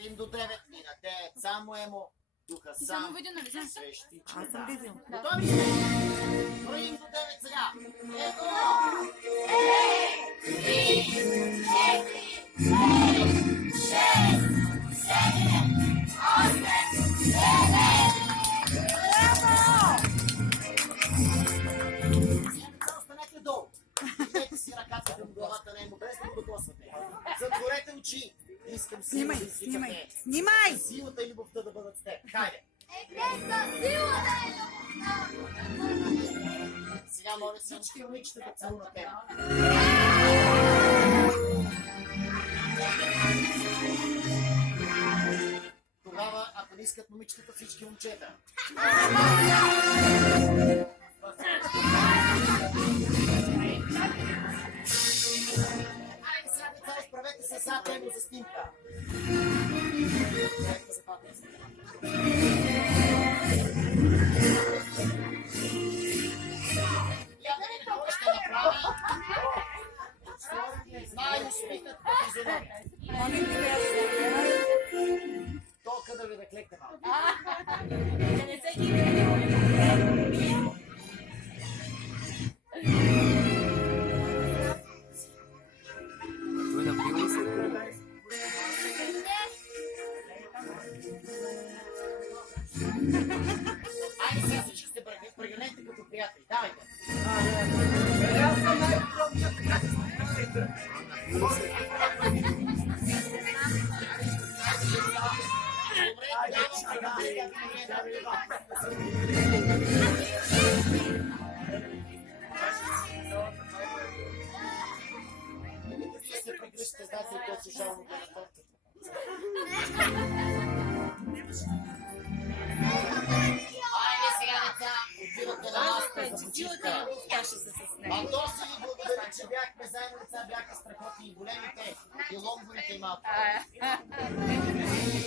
Спим до 9 мина. 9. Само емо. Духа Ти сам. само видео нали знаеш? Срещи. Аз съм видео. Готови сте? Броим до 9 сега. Едно. Останете долу. Дайте си ръката към главата на емо, без да го докосвате. Затворете очи. Искам сила да Снимай, изсипате. снимай! Силата и любовта да бъдат с теб. Хайде. Сега моля всички момичета да целунат теб. Тогава, ако не искат момичетата, всички момчета. Айде сега, деца, изправете се зад него за снимка. Я да видя какво ще направи. Знае усмихнат по физиономия. Толка да ви да клекне малко. Да не се ги Той напива ли се? Айде сега всички сте прегърнете като приятели. Давайте. Аз съм най-добрият, така че снимайте. Вие се прегръщате, знаете ли какво си жално на тортата. Айде сега, деца, отивате на масата за почивка. А то си ви благодаря, че бяхме заедно, деца, бяха страхотни и големите, и лонговите и малко.